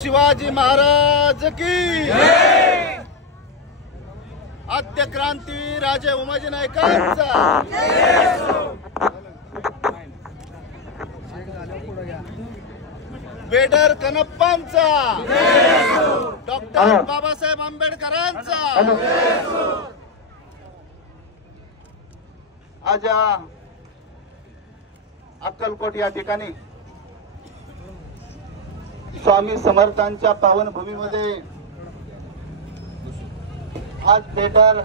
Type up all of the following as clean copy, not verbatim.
शिवाजी महाराज की आद्य क्रांती राजे उमाजी नायकांचा बेडर कनप्पांचा डॉक्टर बाबासाहेब आंबेडकरांचा आज अक्कलकोट या ठिकाणी स्वामी समर्थांच्या पावनभूमीमध्ये आज बेडर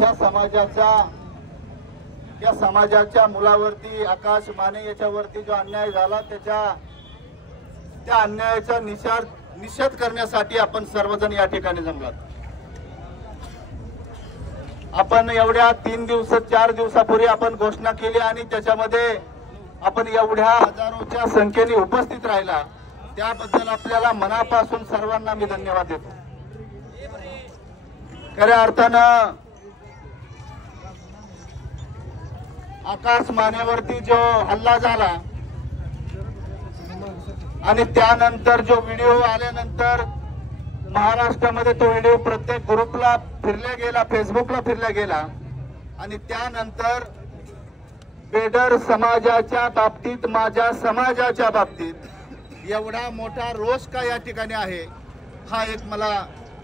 या समाजाच्या मुलावरती आकाश माने याच्यावरती जो अन्याय झाला त्या अन्यायाचा निषेध करण्यासाठी आपण सर्वजण या ठिकाणी जमलात. आपण एवढ्या 4 दिवसापूर्वी आपण घोषणा केली आणि त्याच्यामध्ये आपण एवढ्या हजारोच्या संख्येने उपस्थित राहिला त्याबद्दल आपल्याला मनापासून सर्वांना मी धन्यवाद देतो. खऱ्या अर्थानं आकाश मानेवरती जो हल्ला झाला आणि त्यानंतर जो व्हिडिओ आल्यानंतर महाराष्ट्रामध्ये तो व्हिडिओ प्रत्येक ग्रुपला फिरला गेला, फेसबुकला फिरला गेला आणि त्यानंतर बेडर समाजाच्या बाबतीत, माझ्या समाजाच्या बाबतीत एवढा मोठा रोष का या ठिकाणी आहे हा एक मला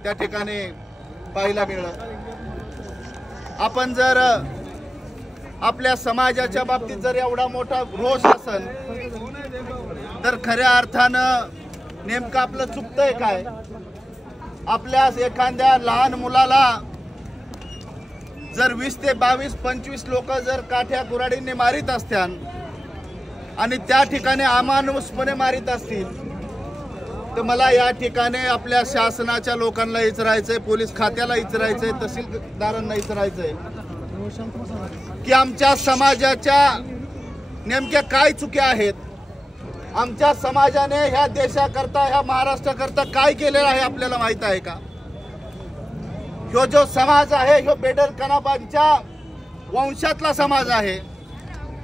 त्या ठिकाणी पाहायला मिळालं. आपण जर आपल्या समाजाच्या बाबतीत जर एवढा मोठा रोष असेल तर खऱ्या अर्थानं नेमकं आपलं चुकतंय काय? आपल्या एखाद्या लहान मुलाला जर 20 ते 22-25 लोक जर काठ्या कुऱ्हाडीने मारित असत्यान आणि त्या ठिकाणी अमानुषपणे मारित असतील तर मला या ठिकाणी आपल्या शासनाच्या लोकांना विचारायचंय, पोलीस खात्याला विचारायचंय, तहसीलदारांना विचारायचंय की आमच्या समाजाच्या नेमक्या काय चुक्या आहेत, आमच्या समाजाने ह्या देशाकरता, ह्या महाराष्ट्राकरता काय केलेलं आहे आपल्याला माहित आहे का? ह्यो जो समाज आहे ह्यो बेडर कनप्पांच्या वंशातला समाज आहे.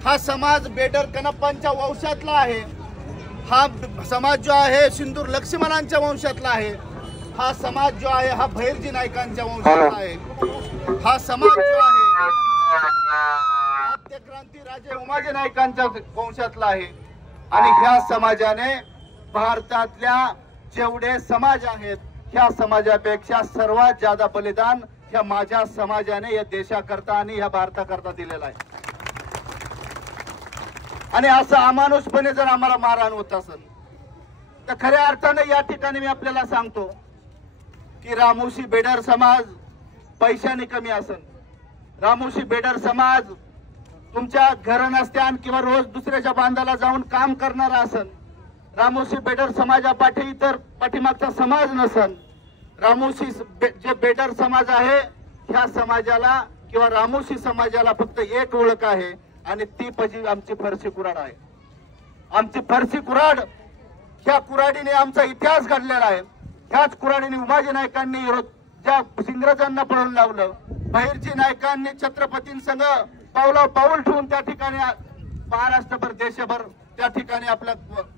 हा समाज बेडर कनप्पांच्या वंशातला आहे. हा समाज जो आहे सिंदूर लक्ष्मणांच्या वंशातला आहे. हा समाज जो आहे हा भैरजी नायकांच्या वंशातला आहे. हा समाज जो आहे आद्य क्रांती राजे उमाजी नायकांच्या वंशातला आहे. आणि ह्या समाजाने भारतातल्या जेवढे समाज आहेत ह्या समाजापेक्षा सर्वात जादा बलिदान ह्या माझ्या समाजाने या देशाकरता आणि ह्या भारताकरता दिलेला आहे. आणि असं अमानुषपणे जर आम्हाला मारहाण होत असेल तर खऱ्या अर्थाने या ठिकाणी मी आपल्याला सांगतो की रामोशी बेडर समाज पैशाने कमी असेल, रामोशी बेडर समाज तुमच्या घर नसत्यान किंवा रोज दुसऱ्याच्या बांधाला जाऊन काम करणारा असेल, रामोशी बेडर समाजापाठी तर पाठीमागचा समाज नसेल. रामोशी जे बेडर समाज आहे ह्या समाजाला किंवा रामोशी समाजाला फक्त एक ओळख आहे आणि ती म्हणजे आमची फरशी कुऱ्हाड आहे. आमची फरशी कुऱ्हाड, ह्या कुऱ्हाडीने आमचा इतिहास घडलेला आहे. ह्याच कुऱ्हाडीने उमाजी नायकांनी ज्या इंग्रजांना पळून लावलं, भैरजी नायकांनी छत्रपतींसंग पाऊल ठेवून त्या ठिकाणी महाराष्ट्रभर देशभर त्या ठिकाणी आपला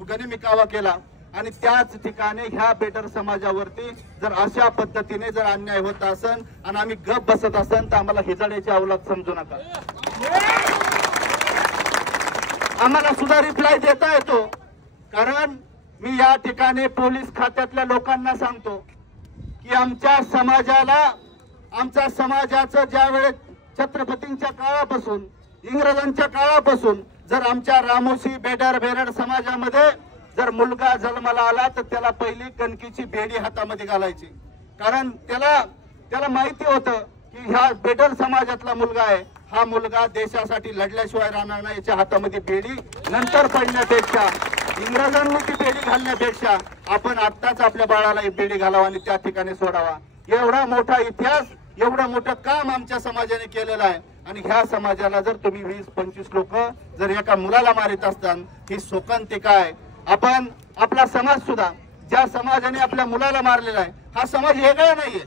गनिमी कावा केला आणि त्याच ठिकाणी ह्या बेडर समाजावरती जर अशा पद्धतीने जर अन्याय होत असेल आणि आम्ही गप बसत असेल तर आम्हाला हिजड्याची अवलाद समजू नका. आम्हाला सुद्धा रिप्लाय देता येतो. कारण मी या ठिकाणी पोलीस खात्यातल्या लोकांना सांगतो की आमच्या समाजाचं ज्या वेळेस छत्रपतींच्या काळापासून, इंग्रजांच्या काळापासून जर आमच्या रामोशी बेडर समाजामध्ये जर मुलगा जन्माला आला तर त्याला पहिली कणकीची बेडी हातामध्ये घालायची. कारण त्याला माहिती होतं की ह्या बेडर समाजातला मुलगा आहे, हा मुलगा देशासाठी लढल्याशिवाय राहणार नाही. याच्या हातामध्ये बेडी नंतर पडण्यापेक्षा, इंग्रजांनी ती बेडी घालण्यापेक्षा आपण आत्ताच आपल्या बाळाला ही बेडी घालावा आणि त्या ठिकाणी सोडावा. एवढा मोठा इतिहास, एवढं मोठं काम आमच्या समाजाने केलेलं आहे. आणि ह्या समाजाला जर तुम्ही 20-25 लोक जर एका मुलाला मारित असताना ही शोकांतिका आहे. आपण आपला समाज सुद्धा ज्या समाजाने आपल्या मुलाला मारलेला आहे हा समाज वेगळा नाहीये.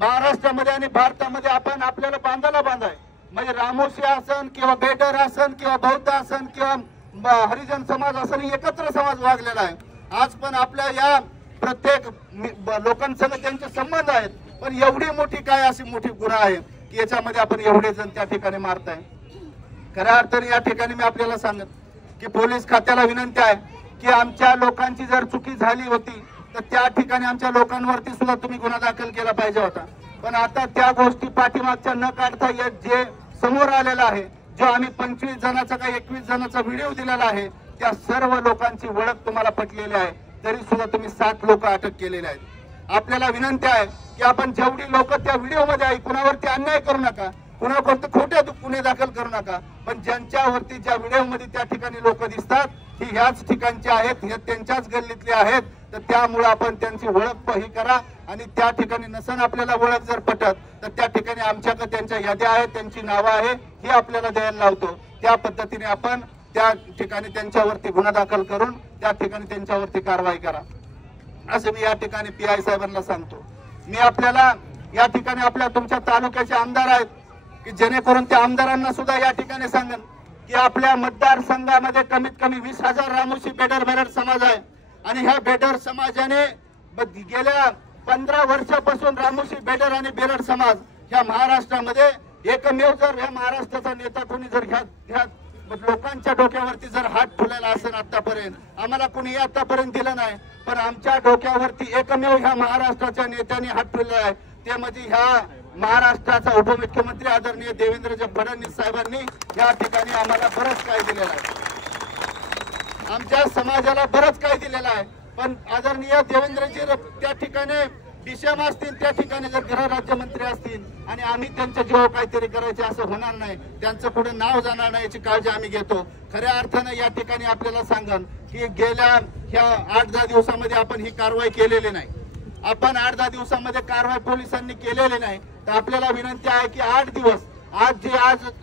महाराष्ट्रामध्ये आणि भारतामध्ये आपण आपल्याला बांधायला बांधाय म्हणजे रामोशी असन किंवा बेडर असन किंवा बौद्ध असन किंवा हरिजन समाज असन एकत्र समाज वागलेला आहे. आज पण आपल्या या प्रत्येक लोकांसंग त्यांचे संबंध आहेत, पण एवढी मोठी काय अशी मोठी गुन्हा आहे की याच्यामध्ये आपण एवढे जण त्या ठिकाणी मारताय। खऱ्या अर्थाने या ठिकाणी मी आपल्याला सांगत की पोलीस खात्याला विनंती आहे की आमच्या लोकांची जर चुकी झाली होती तर त्या ठिकाणी आमच्या लोकांवरती सुद्धा तुम्ही गुन्हा दाखल केला पाहिजे होता। पण आता त्या गोष्टी पाठीमागच्या न काढता जे समोर आलेला आहे, जो आम्ही 25 जणांचा का 21 जणांचा व्हिडिओ दिलेला आहे, त्या सर्व लोकांची ओळख तुम्हाला पटलेली आहे, तरी सुद्धा तुम्ही 7 लोक अटक केलेले आहेत। आपल्याला विनंती आहे की आपण जेवढी लोक त्या व्हिडिओमध्ये आहे कुणावरती अन्याय करू नका, कुणावरती खोटे गुन्हे दाखल करू नका, पण ज्यांच्यावरती ज्या व्हिडिओमध्ये त्या ठिकाणी लोक दिसतात ही ह्याच ठिकाणचे आहेत, हे त्यांच्याच गल्लीतले आहेत, तर त्यामुळे आपण त्यांची ओळख ही करा आणि त्या ठिकाणी नसन आपल्याला ओळख जर पटत तर त्या ठिकाणी आमच्याकडे त्यांच्या याद्या आहेत, त्यांची नावं आहे, ही आपल्याला द्यायला लावतो। त्या पद्धतीने आपण त्या ठिकाणी त्यांच्यावरती गुन्हा दाखल करून त्या ठिकाणी त्यांच्यावरती कारवाई करा, असं मी या ठिकाणी PI साहेबांना सांगतो। मी आपल्याला या ठिकाणी आपल्या तुमच्या तालुक्याचे आमदार आहेत की जेणेकरून त्या आमदारांना सुद्धा या ठिकाणी सांगेन की आपल्या मतदारसंघामध्ये कमीत कमी 20,000 रामोशी बेडर समाज आहे आणि ह्या बेडर समाजाने गेल्या 15 वर्षापासून रामोशी बेडर आणि बेरड समाज ह्या महाराष्ट्रामध्ये एकमेव जर ह्या महाराष्ट्राचा नेता कोणी जर ह्या लोकांच्या डोक्यावरती जर हात ठेवलेला असेल आतापर्यंत, आम्हाला कोणी आतापर्यंत दिलं नाही, पण आमच्या डोक्यावरती एकमेव ह्या महाराष्ट्राच्या नेत्यांनी हात ठेवलेला आहे, ते म्हणजे ह्या महाराष्ट्राचा उपमुख्यमंत्री आदरणीय देवेंद्रजी फडणवीस साहेबांनी या ठिकाणी आम्हाला बरंच काय दिलेलं आहे, आमच्या समाजाला बरंच काय दिलेलं आहे। पण आदरणीय देवेंद्रजी त्या ठिकाणी DCM असतील, त्या ठिकाणी जर गृह राज्यमंत्री असतील आणि आम्ही त्यांच्या जीवावर काहीतरी करायचे असं होणार नाही, त्यांचं पुढे नाव जाणार नाही याची काळजी आम्ही घेतो। खऱ्या अर्थाने या ठिकाणी आपल्याला सांगन की गेल्या ह्या 8-10 दिवसामध्ये आपण ही कारवाई केलेली नाही, आपण 8-10 दिवसामध्ये कारवाई पोलिसांनी केलेली नाही, तर आपल्याला विनंती आहे की 8 दिवस आज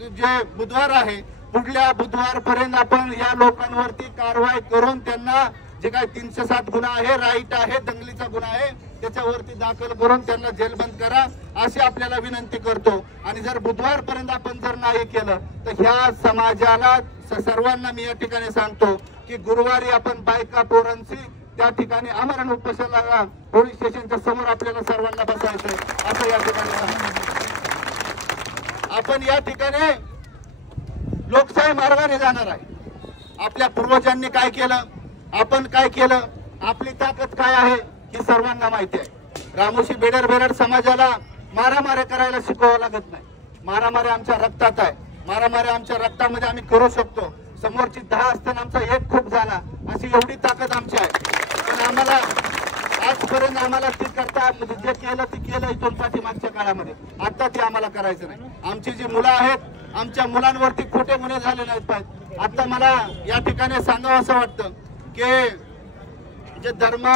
जे बुधवार आहे, पुढल्या बुधवारपर्यंत आपण या लोकांवरती कारवाई करून त्यांना जे काही 307 गुन्हा आहे, राईट आहे, दंगलीचा गुन्हा आहे, त्याच्यावरती दाखल करून त्यांना जेलबंद करा अशी आपल्याला विनंती करतो। आणि जर बुधवारपर्यंत आपण जर नाही केलं तर ह्या समाजाला सर्वांना मी या ठिकाणी सांगतो की गुरुवारी आपण बायका पोरांची त्या ठिकाणी आमरण उपोषणाला पोलीस स्टेशनच्या समोर आपल्याला सर्वांना बसायचंय असं या ठिकाणी आपण या ठिकाणी लोकशाही मार्गाने जाणार आहे। आपल्या पूर्वजांनी काय केलं, आपण काय केलं, आपली ताकद काय आहे ही सर्वांना माहिती आहे। रामोशी बेडर समाजाला मारामारी करायला शिकवावं लागत नाही, मारामारी आमच्या रक्तात आहे, मारामारी आमच्या रक्तामध्ये आम्ही करू शकतो, समोरची 10 असताना आमचा 1 खूप झाला अशी एवढी ताकद आमची आहे। पण आम्हाला आजपर्यंत आम्हाला ती करता जे केलं ते केलं इथून पाठीमागच्या काळामध्ये, आता ते आम्हाला करायचं नाही। आमची जी मुलं आहेत, आमच्या मुलांवरती खोटे गुन्हे झाले नाहीत पाहिजे। आता मला या ठिकाणी सांगावं असं वाटतं की जे धर्मा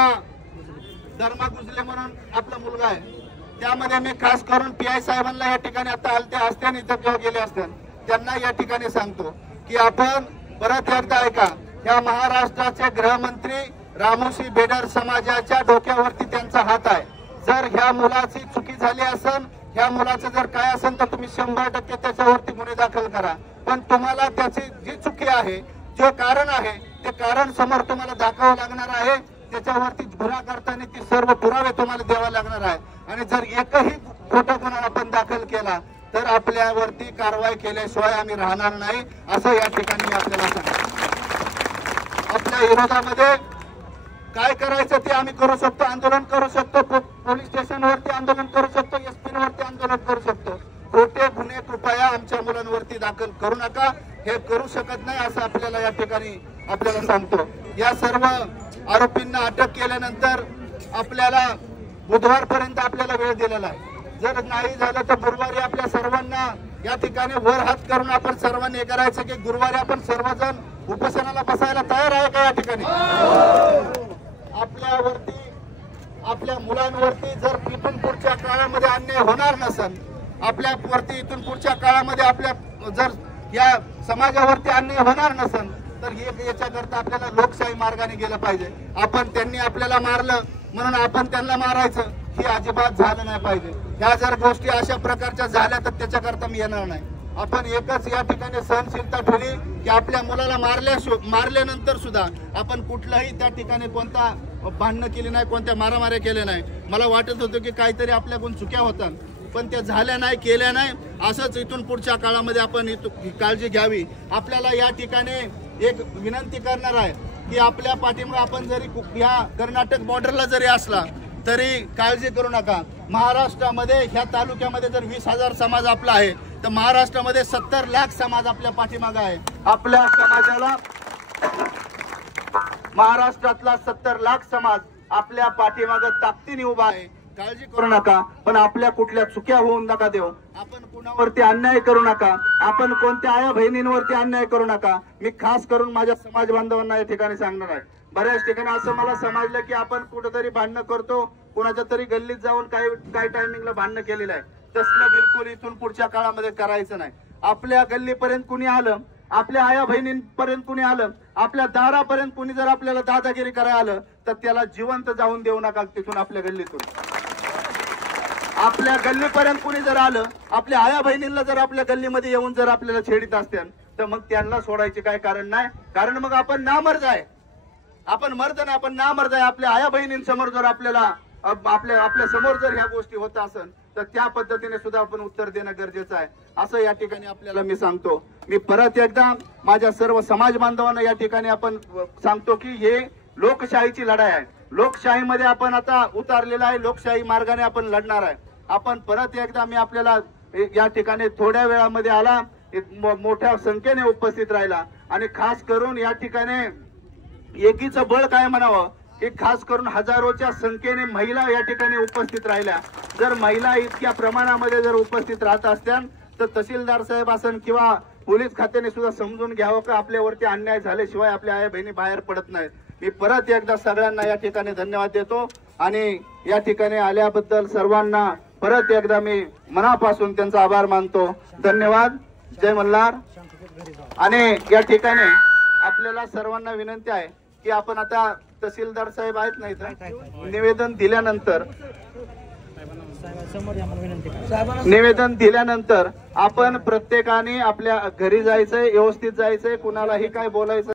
गुजले म्हणून आपला मुलगा आहे, त्यामध्ये मी खास करून PI साहेबांना या ठिकाणी आता आलते असते आणि इतर जेव्हा गेले असते त्यांना या ठिकाणी सांगतो की आपण परत एकदा ऐका, ह्या महाराष्ट्राचे गृहमंत्री रामोशी बेडर समाजाच्या डोक्यावरती त्यांचा हात आहे। जर ह्या मुलाची चुकी झाली असेल, ह्या मुलाचं जर काय असेल तर तुम्ही 100% त्याच्यावरती गुन्हे दाखल करा, पण तुम्हाला त्याची जी चुकी आहे, जे कारण आहे ते कारण समोर तुम्हाला दाखवावं लागणार आहे, त्याच्यावरती गुन्हा करताना ती सर्व पुरावे तुम्हाला द्यावे लागणार आहे। आणि जर एकही खोटा गुन्हा आपण दाखल केला तर आपल्यावरती कारवाई केल्याशिवाय आम्ही राहणार नाही असं या ठिकाणी मी आपल्याला सांगतो। आपल्या विरोधामध्ये काय करायचं ते आम्ही करू शकतो, आंदोलन करू शकतो, पोलीस स्टेशनवरती आंदोलन करू शकतो, SP वरती आंदोलन करू शकतो, खोटे गुन्हे कृपया आमच्या मुलांवरती दाखल करू नका, हे करू शकत नाही असं आपल्याला या ठिकाणी आपल्याला सांगतो। या सर्व आरोपींना अटक केल्यानंतर आपल्याला बुधवारपर्यंत आपल्याला वेळ दिलेला आहे, जर नाही झालं तर गुरुवारी आपल्या सर्वांना या ठिकाणी वर हात करून आपण सर्वांनी हे करायचं की गुरुवारी आपण सर्वजण उपोषणाला बसायला तयार आहे का या ठिकाणी? आपल्यावरती आपल्या मुलांवरती जर इथून पुढच्या काळामध्ये अन्याय होणार नसेल, आपल्यावरती इथून पुढच्या काळामध्ये आपल्या जर या समाजावरती अन्याय होणार नसेल तर याच्याकरता आपल्याला लोकशाही मार्गाने गेलं पाहिजे। आपण त्यांनी आपल्याला मारलं म्हणून आपण त्यांना मारायचं ही अजिबात झालं नाही पाहिजे। ह्या जर गोष्टी अशा प्रकारच्या झाल्या तर त्याच्याकरता मी येणार नाही। आपण एकच या ठिकाणी सहनशीलता ठेवली की आपल्या मुलाला मारल्यानंतर सुद्धा आपण कुठलाही त्या ठिकाणी कोणता भांडणं केली नाही, कोणत्या मारामाऱ्या केल्या नाही. मला वाटत होतं की काहीतरी आपल्याकडून चुक्या होतात, पण त्या झाल्या नाही, केल्या नाही. असंच इथून पुढच्या काळामध्ये आपण काळजी घ्यावी. आपल्याला या ठिकाणी एक विनंती करणार आहे की आपल्या पाठीमागे आपण जरी या कर्नाटक बॉर्डरला जरी असला तरी काळजी करू नका. महाराष्ट्रामध्ये ह्या तालुक्यामध्ये जर 20,000 समाज आपला आहे तर महाराष्ट्रामध्ये 70 लाख समाज आपल्या पाठीमागे आहे. आपल्या समाजाला महाराष्ट्रातला 70 लाख समाज आपल्या पाठीमागे ताकदीने उभा आहे. काळजी करू नका, पण आपल्या कुठल्या चुक्या होऊन नका देऊ. आपण कुणावरती अन्याय करू नका, आपण कोणत्या आया बहिणींवरती अन्याय करू नका. मी खास करून माझ्या समाज बांधवांना या ठिकाणी सांगणार आहे. बऱ्याच ठिकाणी असं मला समजलं की आपण कुठेतरी भांडणं करतो, कुणाच्या तरी गल्लीत जाऊन काही टायमिंगला भांडणं केलेलं आहे. तसलं बिलकुल इथून पुढच्या काळामध्ये करायचं नाही. आपल्या गल्लीपर्यंत कुणी आलं, आपल्या आया बहिणींपर्यंत कुणी आलं, आपल्या दारापर्यंत कुणी जर आपल्याला दादागिरी करायला आलं तर त्याला जिवंत जाऊन देऊ नका. तिथून आपल्या गल्लीतून आपल्या गल्लीपर्यंत कुणी जर आलं, आपल्या आया बहिणींना जर आपल्या गल्लीमध्ये येऊन जर आपल्याला छेडीत असतील तर मग त्यांना सोडायचे काय कारण नाही. कारण मग आपण नामर्द आहे, आपण मर्द नाही, आपण नामर्द आहे. आपल्या आया बहिणींसमोर जर आपल्याला आपल्या समोर जर ह्या गोष्टी होत असेल तर त्या पद्धतीने सुद्धा आपण उत्तर देणं गरजेचं आहे. असं या ठिकाणी आपल्याला मी सांगतो. मी परत एकदा माझ्या सर्व समाज बांधवांना या ठिकाणी आपण सांगतो की हे लोकशाहीची लढाई आहे. लोकशाहीमध्ये आपण आता उतारलेला आहे, लोकशाही मार्गाने आपण लढणार आहे. आपण परत एकदा मी आपल्याला या ठिकाणी थोड्या वेळामध्ये आला, मोठ्या संख्येने उपस्थित राहिला आणि खास करून या ठिकाणी एकीचं बळ काय म्हणावं की खास करून हजारोच्या संख्येने महिला या ठिकाणी उपस्थित राहिल्या. जर महिला इतक्या प्रमाणामध्ये जर उपस्थित राहत असत्या तर तहसीलदार साहेब असन किंवा पोलीस खात्याने सुद्धा समजून घ्यावं का आपल्यावरती अन्याय झाल्याशिवाय आपल्या आई बहिणी बाहेर पडत नाहीत. मी परत एकदा सगळ्यांना या ठिकाणी धन्यवाद देतो आणि या ठिकाणी आल्याबद्दल सर्वांना परत एकदा मी मनापासून त्यांचा आभार मानतो. धन्यवाद. जय मल्हार. आणि या ठिकाणी आपल्याला सर्वांना विनंती आहे की आपण आता तहसीलदार साहेब आहेत नाही तर निवेदन दिल्यानंतर आपण प्रत्येकाने आपल्या घरी जायचंय, व्यवस्थित जायचंय, कुणालाही काय बोलायचं